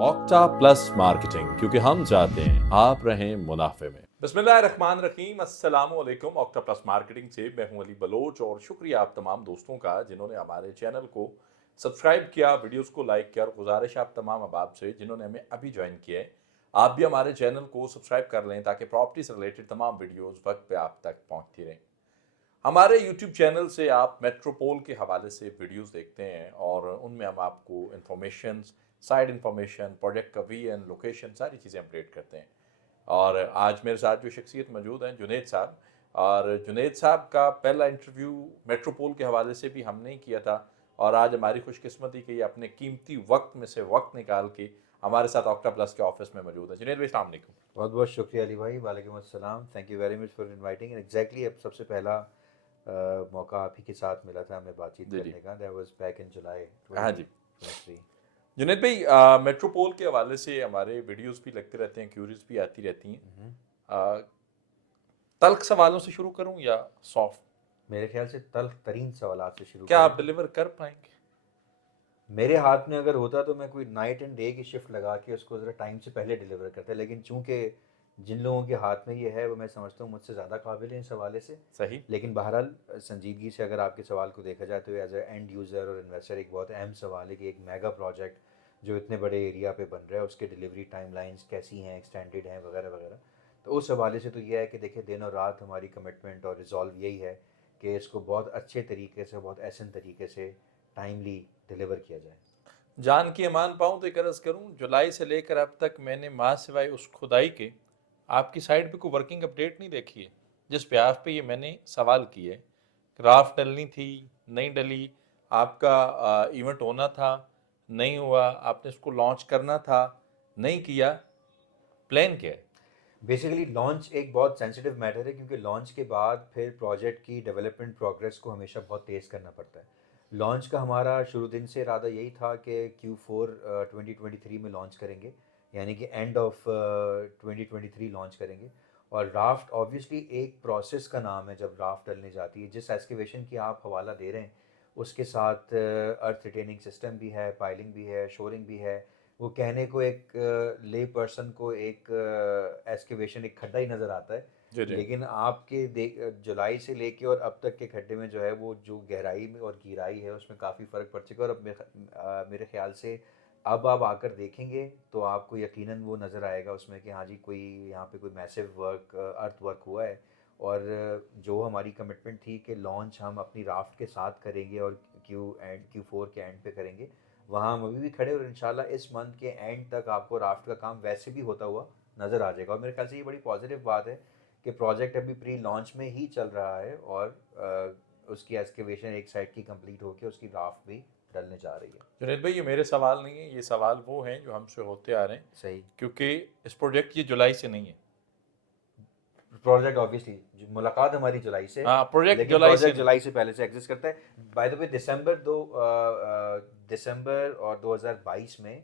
Octa plus marketing, क्योंकि हम चाहते हैं आप रहें मुनाफे में। बिस्मिल्लाहिर्रहमानिर्रहीम, अस्सलाम वालेकुम। ऑक्टा प्लस मार्केटिंग से मैं हूं अली बलोच और शुक्रिया आप तमाम दोस्तों का जिन्होंने हमारे चैनल को सब्सक्राइब किया, वीडियोस को लाइक किया और गुजारिश आप तमाम अहबाब से जिन्होंने हमें अभी ज्वाइन किया है, आप भी हमारे चैनल को सब्सक्राइब कर लें ताकि प्रॉपर्टी से रिलेटेड तमाम वीडियोज़ वक्त पर आप तक पहुँचती रहें। हमारे यूट्यूब चैनल से आप मेट्रोपोल के हवाले से वीडियोस देखते हैं और उनमें हम आपको इन्फॉर्मेशन, साइड इन्फॉर्मेशन, प्रोजेक्ट का वीएन, लोकेशन, सारी चीज़ें अपडेट करते हैं। और आज मेरे साथ जो शख्सियत मौजूद हैं, जुनैद साहब। और जुनैद साहब का पहला इंटरव्यू मेट्रोपोल के हवाले से भी हमने ही किया था और आज हमारी खुशकिस्मती कि अपने कीमती वक्त में से वक्त निकाल के हमारे साथ ऑक्टा प्लस के ऑफिस में मौजूद है। जुनैद भाई, अस्सलाम वालेकुम। बहुत बहुत शुक्रिया अली भाई, वालेकुम अस्सलाम। Thank you very much for inviting. Exactly अब सबसे पहला मौका आप ही के साथ मिला था हमें बातचीत जी जी, करने का। दैट वाज बैक इन जुलाई हाँ जी। 2023। जुनैद भाई, मेट्रोपोल के हवाले से हमारे वीडियोस भी लगते रहते हैं, क्यूरीज भी आती रहती हैं। अ, तल्ख सवालों से शुरू करूं या सॉफ्ट? मेरे ख्याल से तल्ख तरीन सवालात से शुरू क्या आप करें। डिलीवर कर पाएंगे? मेरे हाथ में अगर होता तो मैं कोई नाइट एंड डे की शिफ्ट लगा के उसको ज़रा टाइम से पहले डिलीवर करता, लेकिन चूंकि जिन लोगों के हाथ में ये है वो मैं समझता हूँ मुझसे ज़्यादा काबिल हैं इस हवाले से। सही। लेकिन बहरहाल संजीदगी से अगर आपके सवाल को देखा जाए तो एज ए एंड यूज़र और इन्वेस्टर एक बहुत अहम सवाल है कि एक मेगा प्रोजेक्ट जो इतने बड़े एरिया पे बन रहा है उसके डिलीवरी टाइमलाइंस कैसी हैं, एक्सटेंडेड हैं वगैरह वगैरह। तो उस हवाले से तो ये है कि देखिए दिन और रात हमारी कमिटमेंट और रिजॉल्व यही है कि इसको बहुत अच्छे तरीके से, बहुत एहसन तरीके से टाइमली डिलीवर किया जाए। जान की अमान पाऊं तो एक अर्ज़ करूं, जुलाई से लेकर अब तक मैंने माँ सिवाय उस खुदाई के आपकी साइड पे कोई वर्किंग अपडेट नहीं देखी है जिस पे आप पे ये मैंने सवाल किए। राफ्ट डलनी थी, नहीं डली, आपका इवेंट होना था, नहीं हुआ, आपने इसको लॉन्च करना था, नहीं किया, प्लान क्या है? बेसिकली लॉन्च एक बहुत सेंसिटिव मैटर है क्योंकि लॉन्च के बाद फिर प्रोजेक्ट की डेवलपमेंट प्रोग्रेस को हमेशा बहुत तेज़ करना पड़ता है। लॉन्च का हमारा शुरू दिन से इरादा यही था कि Q4 2023 में लॉन्च करेंगे, यानी कि एंड ऑफ 2023 लॉन्च करेंगे। और राफ्ट ऑब्वियसली एक प्रोसेस का नाम है। जब राफ्ट डलने जाती है, जिस एक्सकेवेशन की आप हवाला दे रहे हैं उसके साथ अर्थ रिटेनिंग सिस्टम भी है, पाइलिंग भी है, शोरिंग भी है। वो कहने को एक ले पर्सन को एक एक्सकेवेशन, एक खड्डा ही नज़र आता है, जी जी। लेकिन आपके देख जुलाई से लेके और अब तक के खड्डे में जो है वो जो गहराई में और गहराई है उसमें काफ़ी फ़र्क पड़ चुका है। और अब मेरे ख्याल से अब आप आकर देखेंगे तो आपको यकीनन वो नज़र आएगा उसमें कि हाँ जी, कोई यहाँ पे कोई मैसिव वर्क, अर्थ वर्क हुआ है। और जो हमारी कमिटमेंट थी कि लॉन्च हम अपनी राफ्ट के साथ करेंगे और Q4 के एंड पे करेंगे, वहाँ हम अभी भी खड़े। और इंशाल्लाह इस मंथ के एंड तक आपको राफ्ट का काम वैसे भी होता हुआ नज़र आ जाएगा। और मेरे ख्याल से ये बड़ी पॉजिटिव बात है कि प्रोजेक्ट अभी प्री लॉन्च में ही चल रहा है और उसकी एक्सकेवेशन एक साइड की कंप्लीट होकर उसकी राफ्ट भी डलने जा रही है। जुनैद भाई, ये मेरे सवाल नहीं है, ये सवाल वो हैं जो हमसे होते आ रहे हैं, सही। क्योंकि इस प्रोजेक्ट की जुलाई से नहीं है। प्रोजेक्ट ऑब्वियसली मुलाकात हमारी जुलाई से है, हाँ, प्रोजेक्ट लेकिन जुलाई से प्रोजेक्ट नहीं। जुलाई से पहले से एग्जिस्ट करता है। बाय द वे दिसंबर और 2022 में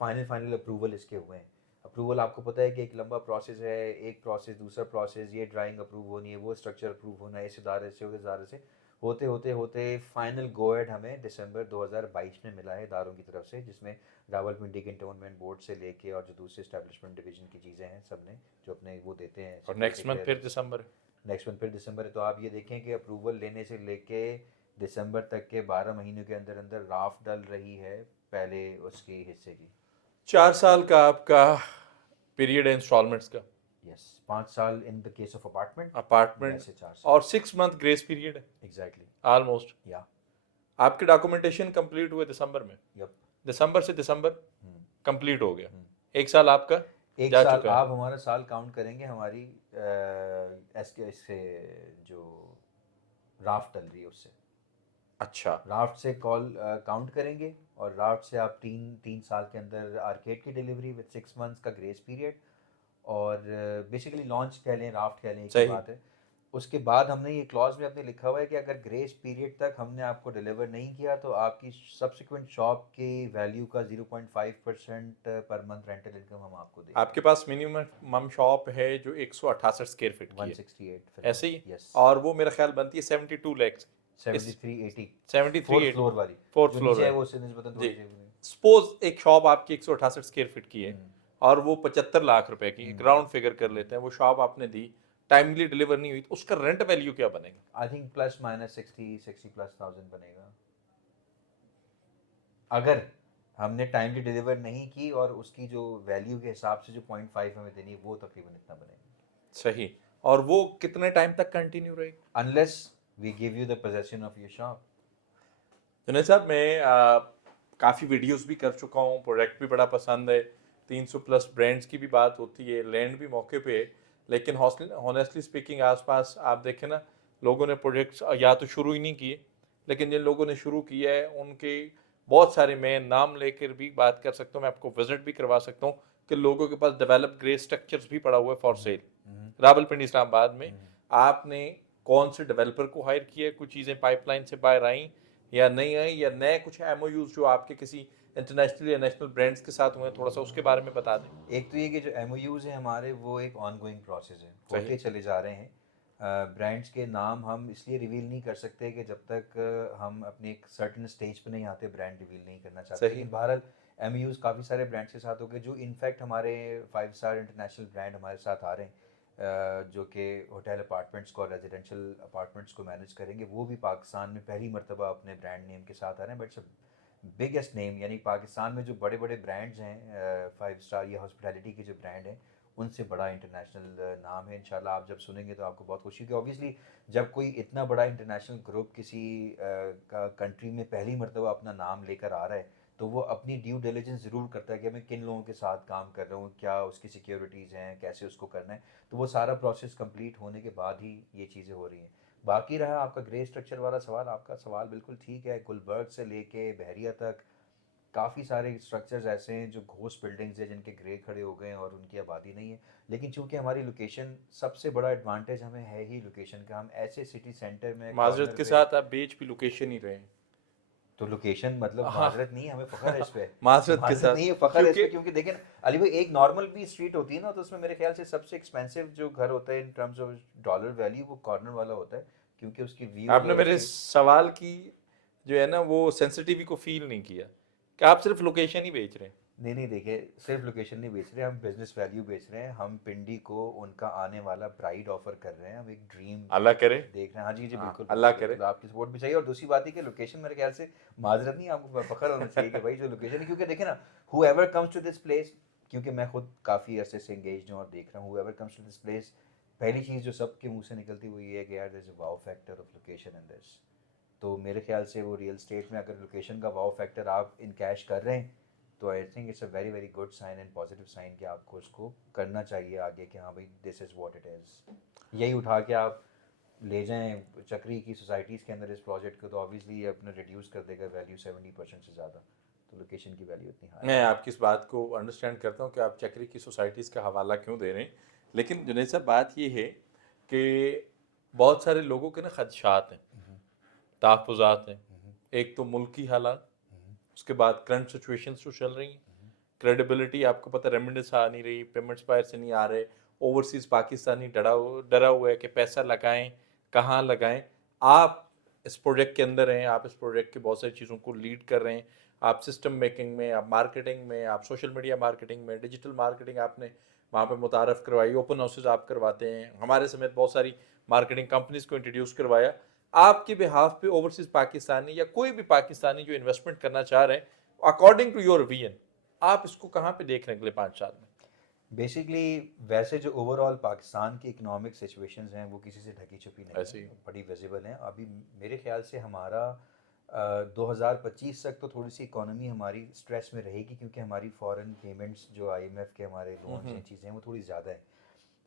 फाइनल अप्रूवल इसके हुए हैं। अप्रूवल आपको पता है कि एक लंबा प्रोसेस है, एक प्रोसेस दूसरा प्रोसेस, ये ड्राइंग अप्रूव होनी है, वो स्ट्रक्चर अप्रूव होना है, इस इदारे से उस इदारे से होते होते होते फाइनल गो एड हमें दिसंबर 2022 में मिला है इदारों की तरफ से, जिसमें रावलपिंडी कैंटोनमेंट बोर्ड से लेके और जो दूसरे एस्टेब्लिशमेंट डिवीजन की चीज़ें हैं सब ने जो अपने वो देते हैं और सिक्योरिटी नेक्स्ट मंथ फिर क्लियरेंस। दिसंबर। नेक्स्ट मंथ फिर दिसंबर है। तो आप ये देखें कि अप्रूवल लेने से लेके दिसंबर तक के 12 महीनों के अंदर अंदर राफ्ट डल रही है पहले उसके हिस्से की। 4 साल का आपका पीरियड है इंस्टॉलमेंट्स का। यस, 5 साल in the case of apartment, apartment. वैसे 4 साल। और 6 मंथ ग्रेस पीरियड है एग्जैक्टली। ऑलमोस्ट। या। आपके डॉक्यूमेंटेशन कंप्लीट हुए दिसंबर में, यप। दिसंबर से दिसंबर कंप्लीट हो गया। हम्म। 1 साल आपका एक जा साल चुका है। आप हमारा साल काउंट करेंगे हमारी इसके इससे जो राफ्ट डल रही है उससे। अच्छा। राफ्ट से कॉल काउंट करेंगे और राफ्ट से आप तीन तीन साल के अंदर आर्केड की डिलीवरी विद 6 मंथ्स का ग्रेस पीरियड। और बेसिकली लॉन्च कह लें, राफ्ट कह लें, एक ही सही। बात है। उसके बाद हमने ये क्लॉज में अपने लिखा हुआ है कि अगर ग्रेस पीरियड तक हमने आपको डिलीवर नहीं किया तो आपकी सब्सिक्वेंट शॉप की वैल्यू का 0.5% पर मंथ रेंटल इनकम हम आपको देंगे। आपके पास मिनिमम शॉप है जो 168 स्क्वायर फीट की है, 168 ऐसे ही? फिलहाल। यस। और वो मेरा ख्याल बनती है 72 लैक्स। इस 7380 73 फोर्थ 80 फ्लोर वाली। फोर्थ जो फ्लोर नीचे है है। वो उससे निस्बतन जी, थोड़ी सी सपोज एक शॉप आपकी 168 स्क्वायर फीट की है और वो 75 लाख रुपए की, ग्राउंड फिगर कर लेते हैं, वो शॉप आपने दी, टाइमली डिलीवर नहीं हुई, तो उसका रेंट वैल्यू क्या बनेगा? I think plus minus 60 plus thousand बनेगा, अगर हमने टाइमली डिलीवर नहीं की, और उसकी जो वैल्यू के हिसाब से जो 0.5 हमें देनी है, वो तकरीबन इतना बनेगा, सही। और वो कितने टाइम तक कंटिन्यू रहेगी? Unless we give you the possession of your shop. Junaid साहब, मैं काफ़ी वीडियोस भी कर चुका हूँ, प्रोडक्ट भी बड़ा पसंद है, 300 प्लस ब्रांड्स की भी बात होती है, लैंड भी मौके पे है, लेकिन हॉनेस्टली स्पीकिंग आसपास आप देखें ना, लोगों ने प्रोजेक्ट्स या तो शुरू ही नहीं किए, लेकिन जिन लोगों ने शुरू किया है उनके बहुत सारे, मैं नाम लेकर भी बात कर सकता हूँ, मैं आपको विजिट भी करवा सकता हूँ कि लोगों के पास डेवलप ग्रे स्ट्रक्चर्स भी पड़ा हुआ है फॉर सेल रावलपिंडी इस्लामाबाद में। आपने कौन से डेवलपर को हायर किया है? कुछ चीज़ें पाइपलाइन से बाहर आई या नहीं आई, या नए कुछ एमओयूज जो आपके किसी इंटरनेशनल या नेशनल ब्रांड्स के साथ हुए, थोड़ा सा उसके बारे में बता दें। एक तो ये कि जो एमओयूज है हमारे, वो एक ऑनगोइंग प्रोसेस है, सही। होते चले जा रहे हैं। ब्रांड्स के नाम हम इसलिए रिवील नहीं कर सकते कि जब तक हम अपने एक सर्टन स्टेज पे नहीं आते, ब्रांड रिवील नहीं करना चाहते। सही। लेकिन बहरहाल एमओयूज काफ़ी सारे ब्रांड्स के साथ हो गए, जो इनफैक्ट हमारे 5 स्टार इंटरनेशनल ब्रांड हमारे साथ आ रहे हैं, जो कि होटल अपार्टमेंट्स को और रेजिडेंशियल अपार्टमेंट्स को मैनेज करेंगे। वो भी पाकिस्तान में पहली मरतबा अपने ब्रांड नेम के साथ आ रहे हैं, बट बिगेस्ट नेम, यानी पाकिस्तान में जो बड़े बड़े ब्रांड्स हैं 5 स्टार या हॉस्पिटैलिटी के जो ब्रांड हैं, उनसे बड़ा इंटरनेशनल नाम है। इंशाल्लाह आप जब सुनेंगे तो आपको बहुत खुशी होगी। ऑब्वियसली जब कोई इतना बड़ा इंटरनेशनल ग्रुप किसी कंट्री में पहली मरतबा अपना नाम लेकर आ रहा है, तो वो अपनी ड्यू डिलिजेंस ज़रूर करता है कि मैं किन लोगों के साथ काम कर रहा हूँ, क्या उसकी सिक्योरिटीज़ हैं, कैसे उसको करना है। तो वो सारा प्रोसेस कंप्लीट होने के बाद ही ये चीज़ें हो रही हैं। बाकी रहा आपका ग्रे स्ट्रक्चर वाला सवाल, आपका सवाल बिल्कुल ठीक है। गुलबर्ग से लेके बहरिया तक काफ़ी सारे स्ट्रक्चर्स ऐसे हैं जो घोस्ट बिल्डिंग्स हैं, जिनके ग्रे खड़े हो गए हैं और उनकी आबादी नहीं है। लेकिन चूंकि हमारी लोकेशन, सबसे बड़ा एडवांटेज हमें है ही लोकेशन का, हम ऐसे सिटी सेंटर में माजरत कॉर्नर के पे। साथ आप बेच भी लोकेशन ही रहे हैं। तो लोकेशन मतलब हाँ। माजरत नहीं है, हमें फ़ख्र है इस पे। माजरत के माजरत साथ, नहीं है, फ़ख्र है इस क्योंकि पे, क्योंकि देखें ना अली भाई, एक नॉर्मल भी स्ट्रीट होती है ना, तो उसमें मेरे ख्याल से सबसे एक्सपेंसिव जो घर होता है in terms of dollar value, वो कॉर्नर वाला होता है, क्योंकि उसकी व्यूज़ आपने और मेरे उसकी। सवाल की जो है ना वो सेंसिटिविटी को फील नहीं किया कि आप सिर्फ लोकेशन ही बेच रहे हैं। नहीं नहीं, देखिए सिर्फ लोकेशन नहीं बेच रहे, हम बिजनेस वैल्यू बेच रहे हैं। हम पिंडी को उनका आने वाला प्राइड ऑफर कर रहे हैं, हम एक ड्रीम अल्लाह करे। देख रहे हैं। हाँ जी जी, हाँ, बिल्कुल अल्लाह बिल्कुल करे। बिल्कुल, आपकी सपोर्ट भी चाहिए। और दूसरी बात है कि लोकेशन मेरे ख्याल से माजरत नहीं, आपको फख्र होना चाहिए कि भाई जो लोकेशन है, क्योंकि देखे ना, whoever comes to this place, क्योंकि मैं खुद काफ़ी अरसे से इंगेज हूँ और देख रहा हूँ, whoever comes to this place, पहली चीज़ जो सबके मुंह से निकलती वो ये है कि यार there is a wow factor of location in this. तो मेरे ख्याल से वो रियल स्टेट में अगर लोकेशन का वाओ फैक्टर आप इन कैश कर रहे हैं, तो I think it's a very very good sign and positive sign कि आपको उसको करना चाहिए आगे, कि हाँ भाई this is what it is. यही उठा के आप ले जाएं चक्री की सोसाइटीज़ के अंदर इस प्रोजेक्ट को, तो ऑब्वियसली ये अपना रिड्यूस कर देगा वैल्यू 70% से ज़्यादा। तो लोकेशन की वैल्यू इतनी हाई मैं है। आपकी इस बात को अंडरस्टैंड करता हूँ कि आप चक्री की सोसाइटीज़ का हवाला क्यों दे रहे हैं, लेकिन जुनैद साहब बात ये है कि बहुत सारे लोगों के ना खदशात हैं, तहफ़्फ़ुज़ात हैं। एक तो मुल्की हालात, उसके बाद करंट सिचुएशंस जो चल रही हैं, क्रेडिबिलिटी, आपको पता है रेमिटेंस आ नहीं रही, पेमेंट्स बाहर से नहीं आ रहे, ओवरसीज़ पाकिस्तानी डरा हुआ है कि पैसा लगाएं, कहाँ लगाएं। आप इस प्रोजेक्ट के अंदर हैं, आप इस प्रोजेक्ट की बहुत सारी चीज़ों को लीड कर रहे हैं, आप सिस्टम मेकिंग में, आप मार्केटिंग में, आप सोशल मीडिया मार्केटिंग में, डिजिटल मार्केटिंग आपने वहाँ पे मुतारफ़ करवाई, ओपन हाउसेज आप करवाते हैं, हमारे समेत बहुत सारी मार्केटिंग कंपनीज़ को इंट्रोड्यूस करवाया। आपके बिहाफ पे ओवरसीज़ पाकिस्तानी या कोई भी पाकिस्तानी जो इन्वेस्टमेंट करना चाह रहे हैं, अकॉर्डिंग टू योर विजन, आप इसको कहाँ पे देख रहे हैं अगले 5 साल में? बेसिकली वैसे जो ओवरऑल पाकिस्तान की इकोनॉमिक सिचुएशंस हैं, वो किसी से ढकी छुपी नहीं ऐसे है, ही। बड़ी विजिबल हैं। अभी मेरे ख्याल से हमारा 2025 तक तो थोड़ी सी इकोनॉमी हमारी स्ट्रेस में रहेगी, क्योंकि हमारी फॉरेन पेमेंट्स जो आईएमएफ के हमारे लोन्स हैं, चीज़ें हैं, वो थोड़ी ज़्यादा है।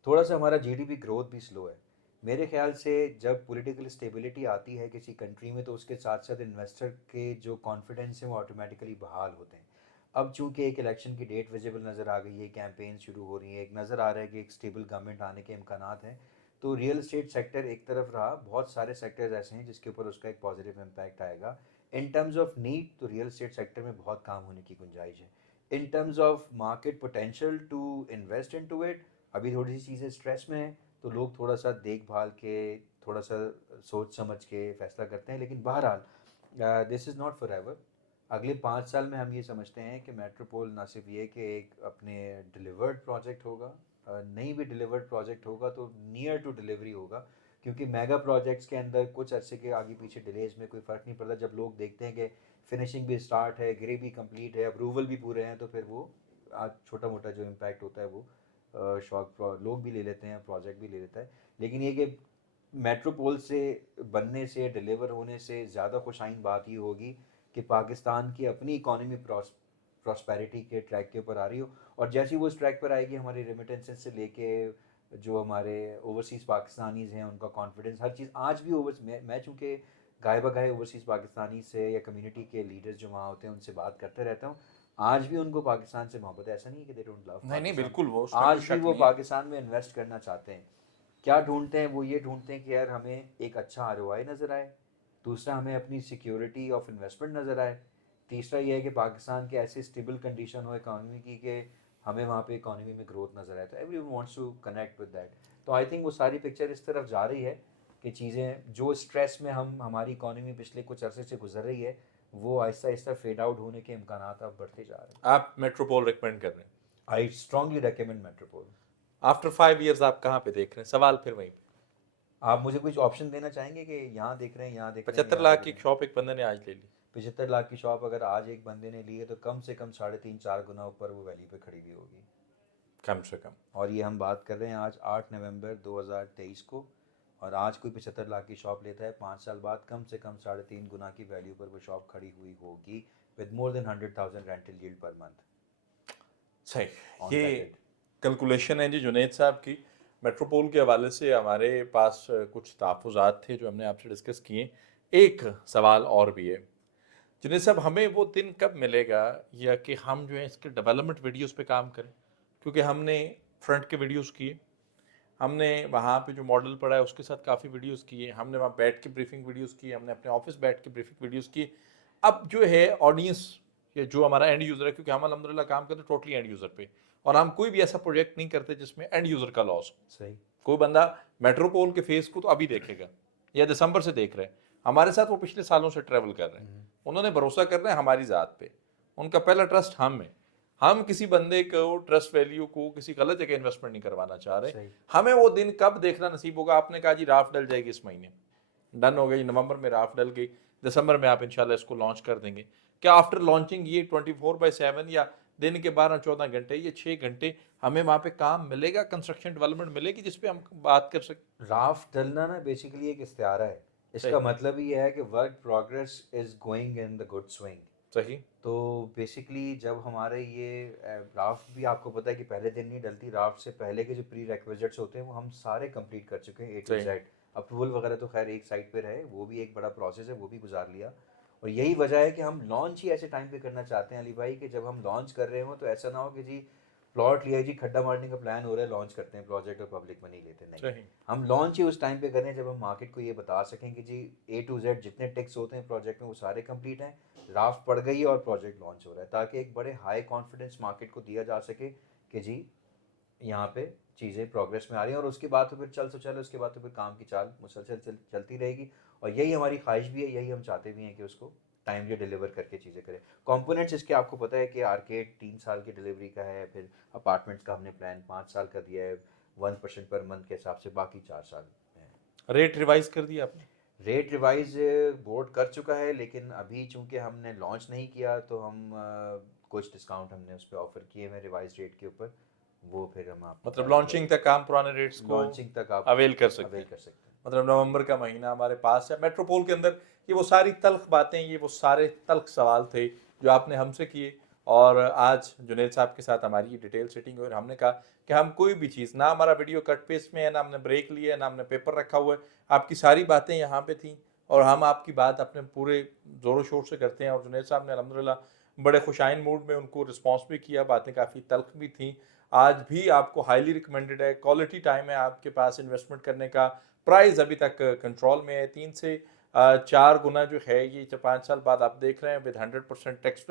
थोड़ा सा हमारा जीडीपी ग्रोथ भी स्लो है। मेरे ख्याल से जब पॉलिटिकल स्टेबिलिटी आती है किसी कंट्री में, तो उसके साथ साथ इन्वेस्टर के जो कॉन्फिडेंस है वो ऑटोमेटिकली बहाल होते हैं। अब चूंकि एक इलेक्शन की डेट विजिबल नज़र आ गई है, कैंपेन शुरू हो रही है, एक नज़र आ रहा है कि एक स्टेबल गवर्नमेंट आने के इम्कानात हैं, तो रियल एस्टेट सेक्टर एक तरफ रहा, बहुत सारे सेक्टर्स ऐसे हैं जिसके ऊपर उसका एक पॉजिटिव इम्पैक्ट आएगा। इन टर्म्स ऑफ नीड, तो रियल एस्टेट सेक्टर में बहुत काम होने की गुंजाइश है। In terms of market potential to invest into it, अभी थोड़ी सी चीज़ें स्ट्रेस में हैं, तो लोग थोड़ा सा देखभाल के, थोड़ा सा सोच समझ के फैसला करते हैं। लेकिन बहरहाल this is not for ever. अगले 5 साल में हम ये समझते हैं कि मेट्रोपोल ना सिर्फ ये कि एक अपने डिलीवर्ड प्रोजेक्ट होगा, नहीं भी डिलीवर्ड प्रोजेक्ट होगा तो नियर टू डिलीवरी होगा, क्योंकि मेगा प्रोजेक्ट्स के अंदर कुछ अरसे के आगे पीछे डिलेज में कोई फ़र्क नहीं पड़ता। जब लोग देखते हैं कि फिनिशिंग भी स्टार्ट है, ग्रे भी कंप्लीट है, अप्रूवल भी पूरे हैं, तो फिर वो आज छोटा मोटा जो इम्पैक्ट होता है वो शॉक लोग भी ले लेते हैं, प्रोजेक्ट भी ले लेता है। लेकिन ये कि मेट्रोपोल से बनने से, डिलीवर होने से ज़्यादा खुशाइन बात ये होगी कि पाकिस्तान की अपनी इकॉनमी प्रॉस्पेरिटी के ट्रैक के ऊपर आ रही हो, और जैसे ही वो उस ट्रैक पर आएगी हमारी रेमिटेंसेस से लेके जो हमारे ओवरसीज़ पाकिस्तानीज़ हैं उनका कॉन्फिडेंस, हर चीज़ आज भी मैं चूँकि गाय बगाए ओवरसीज़ पाकिस्तानी से या कम्युनिटी के लीडर्स जो वहाँ होते हैं उनसे बात करते रहता हूँ, आज भी उनको पाकिस्तान से मोहब्बत है। ऐसा नहीं है कि दे डोंट लव नहीं नहीं, पाकिस्तान, बिल्कुल, वो उसमें कोई आज भी शक वो नहीं है। पाकिस्तान में इन्वेस्ट करना चाहते हैं। क्या ढूंढते हैं वो? ये ढूंढते हैं कि यार हमें एक अच्छा आरओआई नज़र आए, दूसरा हमें अपनी सिक्योरिटी ऑफ इन्वेस्टमेंट नज़र आए, तीसरा ये है कि पाकिस्तान के ऐसी स्टेबल कंडीशन हो इकानमी की कि हमें वहाँ पे इकानमी में ग्रोथ नज़र आए। तो everyone wants to connect with that. तो आई थिंक वो सारी पिक्चर इस तरफ जा रही है कि चीज़ें जो स्ट्रेस में हम हमारी इकानमी पिछले कुछ अरसे से गुजर रही है वो आहिस्ता आहिस्ता फेड आउट होने के इम्कान अब बढ़ते जा रहे हैं। आप मेट्रोपोल रिकमेंड कर रहे हैं? I strongly recommend Metropole. After 5 years आप कहाँ पे देख रहे हैं? सवाल फिर वहीं पे। आप मुझे कुछ ऑप्शन देना चाहेंगे कि यहाँ देख रहे हैं, यहाँ देख रहे हैं, 75 यहाँ लाख देख की रहे हैं? शॉप एक बंदे ने आज ले ली। 75 लाख की शॉप अगर आज एक बंदे ने ली है तो कम से कम 3.5-4 गुना ऊपर वो वैल्यू पे खड़ी हुई होगी, कम से कम। और ये हम बात कर रहे हैं आज 8 नवंबर 2023 को, और आज कोई 75 लाख की शॉप लेता है, 5 साल बाद कम से कम 3.5 गुना की वैल्यू पर वो शॉप खड़ी हुई होगी with more than 100,000 rental yield per month सही। ऑन ये पैकेट। कैलकुलेशन है जी जुनैद साहब की। मेट्रोपोल के हवाले से हमारे पास कुछ तहफ़्फ़ुज़ात थे जो हमने आपसे डिस्कस किए। एक सवाल और भी है जुनैद साहब, हमें वो दिन कब मिलेगा या कि हम जो है इसके डेवलपमेंट वीडियोस पे काम करें? क्योंकि हमने फ्रंट के वीडियोस किए, हमने वहाँ पे जो मॉडल पड़ा है उसके साथ काफ़ी वीडियोस किए, हमने वहाँ बैठ के ब्रीफिंग वीडियोस किए, हमने अपने ऑफिस बैठ के ब्रीफिंग वीडियोस किए। अब जो है ऑडियंस या जो हमारा एंड यूज़र है, क्योंकि हम अल्हम्दुलिल्लाह काम करते हैं टोटली एंड यूज़र पे, और हम कोई भी ऐसा प्रोजेक्ट नहीं करते जिसमें एंड यूज़र का लॉस हो। सही। कोई बंदा मेट्रोपोल के फेस को तो अभी देखेगा या दिसंबर से देख रहे हैं, हमारे साथ वो पिछले सालों से ट्रेवल कर रहे हैं, उन्होंने भरोसा कर रहे हैं हमारी ज़ात पे, उनका पहला ट्रस्ट हम है। हम किसी बंदे को ट्रस्ट वैल्यू को किसी गलत जगह इन्वेस्टमेंट नहीं करवाना चाह रहे। सही। हमें वो दिन कब देखना नसीब होगा? आपने कहा जी राफ डल जाएगी इस महीने, डन हो गई, नवंबर में राफ डल गई, दिसंबर में आप इंशाल्लाह इसको लॉन्च कर देंगे। क्या आफ्टर लॉन्चिंग ये 24/7 या दिन के 12-14 घंटे, ये 6 घंटे हमें वहाँ पे काम मिलेगा, कंस्ट्रक्शन डेवलपमेंट मिलेगी जिस पे हम बात कर सकते? राफ डलना ना बेसिकली एक इस्तिआरा है, इसका सही। मतलब ये है कि work progress is going in the good swing. सही। तो बेसिकली जब हमारे ये राफ्ट भी आपको पता है कि पहले दिन नहीं डलती, राफ्ट से पहले के जो प्री रेक्विजिट्स होते हैं वो हम सारे कंप्लीट कर चुके हैं A to सही। Z। अप्रूवल वगैरह तो खैर एक साइड पे रहे, वो भी एक बड़ा प्रोसेस है, वो भी गुजार लिया। और यही वजह है कि हम लॉन्च ही ऐसे टाइम पे करना चाहते हैं अली भाई कि जब हम लॉन्च कर रहे हो तो ऐसा ना हो कि जी प्लॉट लिया जी, खड्डा मारने का प्लान हो रहा है, लॉन्च करते हैं प्रोजेक्ट और पब्लिक मनी लेते नहीं। सही। हम लॉन्च ही उस टाइम पे करें जब हम मार्केट को ये बता सकें कि जी A to Z जितने टिक्स होते हैं प्रोजेक्ट में वो सारे कंप्लीट हैं, राफ्ट पड़ गई है और प्रोजेक्ट लॉन्च हो रहा है, ताकि एक बड़े हाई कॉन्फिडेंस मार्केट को दिया जा सके कि जी यहाँ पे चीज़ें प्रोग्रेस में आ रही हैं, और उसके बाद तो फिर चल उसके बाद तो फिर काम की चाल मुसलसल चलती रहेगी। और यही हमारी ख्वाहिश भी है, यही हम चाहते भी हैं कि उसको टाइमली डिलीवर करके चीज़ें करें। कंपोनेंट्स इसके आपको पता है कि आर्केड 3 साल की डिलीवरी का है, फिर अपार्टमेंट्स का हमने प्लान 5 साल का दिया है, 1% पर मंथ के हिसाब से, बाकी 4 साल है। रेट रिवाइज कर दिया आपने? रेट रिवाइज बोर्ड कर चुका है, लेकिन अभी चूंकि हमने लॉन्च नहीं किया तो हम कुछ डिस्काउंट हमने उस पर ऑफर किए हैं रिवाइज रेट के ऊपर, वो फिर हम आप मतलब लॉन्चिंग तक आप पुराने रेट्स को लॉन्चिंग तक आप अवेल कर सकते अवेल हैं। कर सकते हैं। मतलब नवंबर का महीना हमारे पास है। मेट्रोपोल के अंदर ये वो सारी तल्ख बातें, ये वो सारे तल्ख सवाल थे जो आपने हमसे किए, और आज जुनैद साहब के साथ हमारी ये डिटेल सेटिंग हुई और हमने कहा कि हम कोई भी चीज़, ना हमारा वीडियो कट पेस्ट में है, ना हमने ब्रेक लिया है, ना हमने पेपर रखा हुआ है, आपकी सारी बातें यहाँ पे थी और हम आपकी बात अपने पूरे ज़ोरों शोर से करते हैं। और जुनैद साहब ने अल्हम्दुलिल्लाह बड़े खुशाइन मूड में उनको रिस्पॉन्स भी किया, बातें काफ़ी तल्ख भी थी। आज भी आपको हाईली रिकमेंडेड है, क्वालिटी टाइम है आपके पास इन्वेस्टमेंट करने का। प्राइस अभी तक कंट्रोल में है, 3 से 4 गुना जो है ये 5 साल बाद आप देख रहे हैं विद 100% टैक्स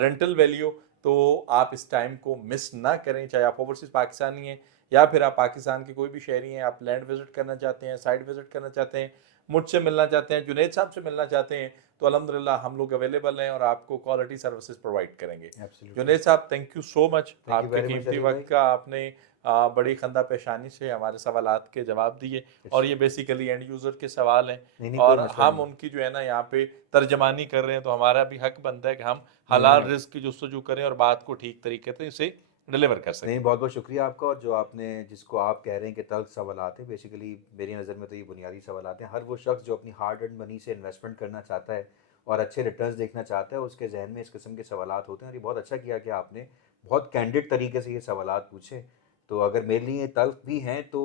रेंटल वैल्यू। तो आप इस टाइम को मिस ना करें, चाहे आप ओवरसीज पाकिस्तानी हैं या फिर आप पाकिस्तान के कोई भी शहरी हैं, आप लैंड विजिट करना चाहते हैं, साइट विजिट करना चाहते हैं, मुझसे मिलना चाहते हैं, जुनैद साहब से मिलना चाहते हैं, तो अल्हम्दुलिल्लाह हम लोग अवेलेबल हैं और आपको क्वालिटी सर्विसेज प्रोवाइड करेंगे। एब्सोल्युटली। जुनैद साहब, thank you so much. Thank you आपके वेरी मच कीमती अली वक्त भाई। का आपने बड़ी खंदा पेशानी से हमारे सवालात के जवाब दिए, और ये बेसिकली एंड यूज़र के सवाल हैं नहीं नहीं, कोई और मसला हम नहीं। उनकी जो है ना यहाँ पे तर्जमानी कर रहे हैं, तो हमारा भी हक बनता है कि हम नहीं हलाल नहीं रिज़्क की जुस्तजू करें और बात को ठीक तरीके से इसे डिलीवर कर नहीं, सकें। बहुत बहुत शुक्रिया आपका। और जो आपने, जिसको आप कह रहे हैं कि तल्ख सवालात है, बेसिकली मेरी नज़र में तो ये बुनियादी सवालात हैं। हर वो शख्स जो अपनी हार्ड अर्न मनी से इन्वेस्टमेंट करना चाहता है और अच्छे रिटर्न्स देखना चाहता है, उसके जहन में इस किस्म के सवालात होते हैं। और ये बहुत अच्छा किया कि आपने बहुत कैंडिड तरीके से ये सवालात पूछे। तो अगर मेरे लिए ये तल्ख भी हैं, तो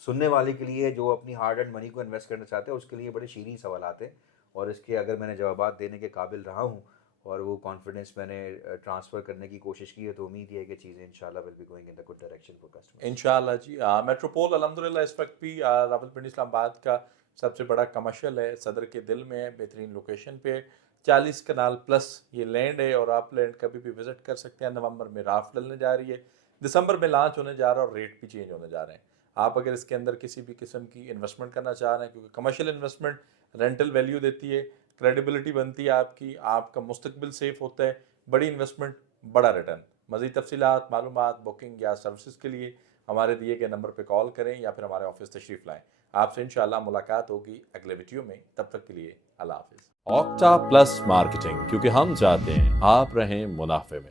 सुनने वाले के लिए, जो अपनी हार्ड अर्न मनी को इन्वेस्ट करना चाहते हैं, उसके लिए बड़े शीरीन सवालात हैं। और इसके अगर मैंने जवाबात देने के काबिल रहा हूँ और वो कॉन्फिडेंस मैंने ट्रांसफ़र करने की कोशिश की है, तो उम्मीद है कि चीज़ें इंशाल्लाह will be going in the good direction for customers. इंशाल्लाह जी। मेट्रोपोल अल्हम्दुलिल्लाह इस वक्त भी रावलपिंडी इस्लामाबाद का सबसे बड़ा कमर्शियल है, सदर के दिल में है, बेहतरीन लोकेशन पे है, 40 कनाल प्लस ये लैंड है और आप लैंड कभी भी विजिट कर सकते हैं। नवंबर में राफ्ट डलने जा रही है, दिसंबर में लॉन्च होने जा रहा है और रेट भी चेंज होने जा रहे हैं। आप अगर इसके अंदर किसी भी किस्म की इन्वेस्टमेंट करना चाह रहे हैं, क्योंकि कमर्शियल इन्वेस्टमेंट रेंटल वैल्यू देती है, क्रेडिबिलिटी बनती है आपकी, आपका मुस्तकबिल सेफ होता है, बड़ी इन्वेस्टमेंट बड़ा रिटर्न। मज़ीद तफसीलात, मालूमात, बुकिंग या सर्विसेज के लिए हमारे दिए गए नंबर पर कॉल करें या फिर हमारे ऑफिस तशरीफ़ लाएं। आपसे इंशाल्लाह मुलाकात होगी अगले वीडियो में। तब तक के लिए अल्लाह हाफिज़। ऑक्टा प्लस मार्केटिंग, क्योंकि हम चाहते हैं आप रहें मुनाफे में।